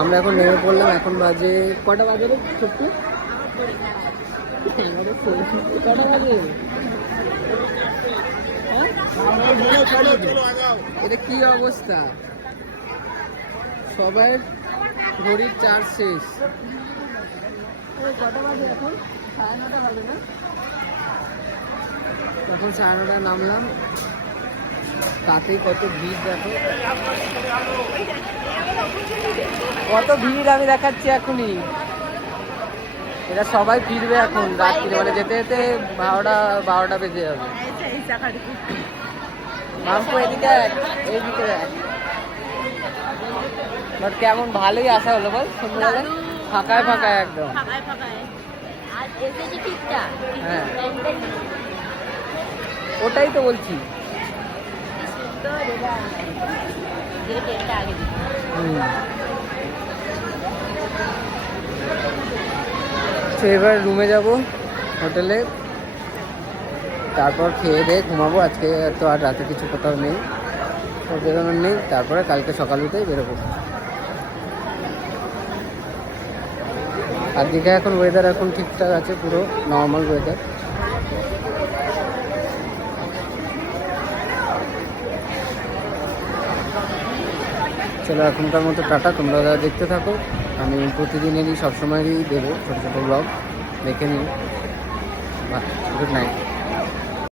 আমরা এখন নেমে পড়লাম, এখন বাজে কটা বাজে রে ছোট্ট কটা বাজে? হ্যাঁ? এটা কি অবস্থা? সবাই ঘড়ির চার্জ শেষ। বাজে এখন? তখন সাড়ে নটা নামলাম। তাতে কত ভিড় দেখো। কত ভিড় আমি দেখাচ্ছি এখনই। এরা সবাই ফিরবে এখন রাত্রি মানে যেতে যেতে বারোটা বারোটা বেজে যাবে। মামপু এদিকে আয়, এইদিকে দেখ বাট কেমন ভালোই আসা হলো বল সন্ধ্যেবেলা ফাঁকায় ফাঁকায় একদম। হ্যাঁ। ওটাই তো বলছি। হুম। তো এবার রুমে যাব, হোটেলে। তারপর খেয়ে দিয়ে ঘুমাবো। আজকে তো আর রাতে কিছু কোথাও নেই। বেরোনোর নেই। তারপরে কালকে সকাল উঠেই বেরোবো। আর দীঘা এখন ওয়েদার এখন ঠিকঠাক আছে পুরো নর্মাল ওয়েদার চলো এখনকার মতো টাটা, তোমরা দেখতে থাকো। আমি প্রতিদিনেরই সবসময়েরই দেবো ছোটো ছোটো ব্লগ দেখে নিও গুড নাইট